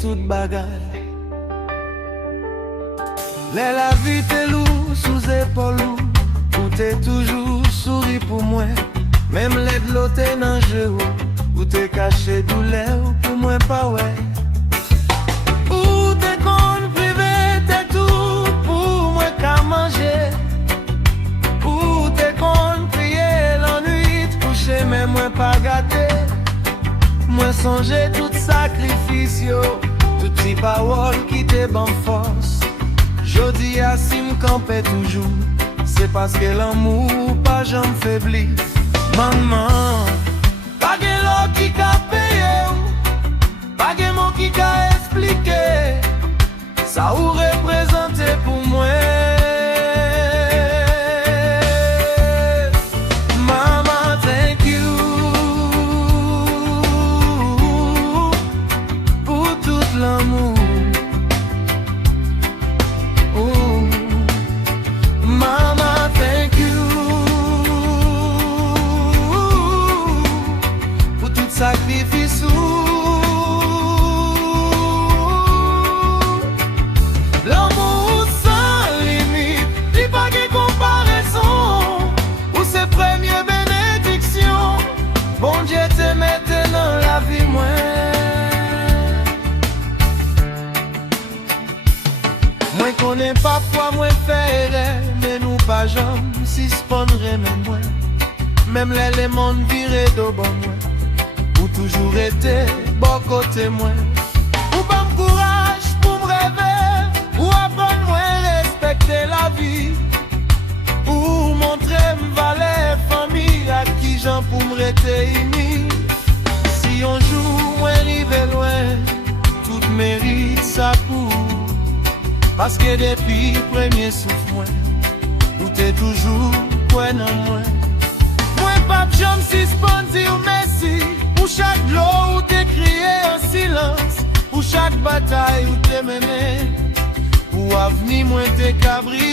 toute bagaille. La vie t'es lourd sous épaule, ou t'es toujours souri pour moi. Même les de l'eau t'es dans jeu, ou t'es caché douleur pour moi pas ouais. Ou t'es con privé, t'es tout pour moi qu'à manger. Ou t'es con prier l'ennui, te coucher mais moi pas gâté. Moi songer tout sacrifice yo, tout petit parole qui te ban force. Jodi a si m'campait toujours, c'est parce que l'amour pas jamais faibli. Maman, pas de l'eau qui qu'a payé, pas de mots qui qu'a expliqué, ça ou représenté pour moi. Maman, thank you pour tout l'amour. Mama, thank you pour tout sacrifice. L'amour sans limite, il pas de comparaison. Pour ses premières bénédictions, bon Dieu te mette dans la vie moi. Moi connais parfois moi faire, mais nous pas jamais si spawnerait même moi. Même les mondes virés de bon moi, ou toujours été bon côté moi. Ou pas me courage pour me rêver, ou apprendre moi respecter la vie, ou montrer me valer famille à qui j'en pour me rester uni. Si un jour moi arrive loin, tout mérite sa pour. Parce que depuis premier souffle moi, ou t'es toujours quoi non moi. Moi pas j'aime suspendre dire merci, pour chaque gloire où t'es crié en silence, pour chaque bataille où t'es mené, pour avenir moi t'es cabri.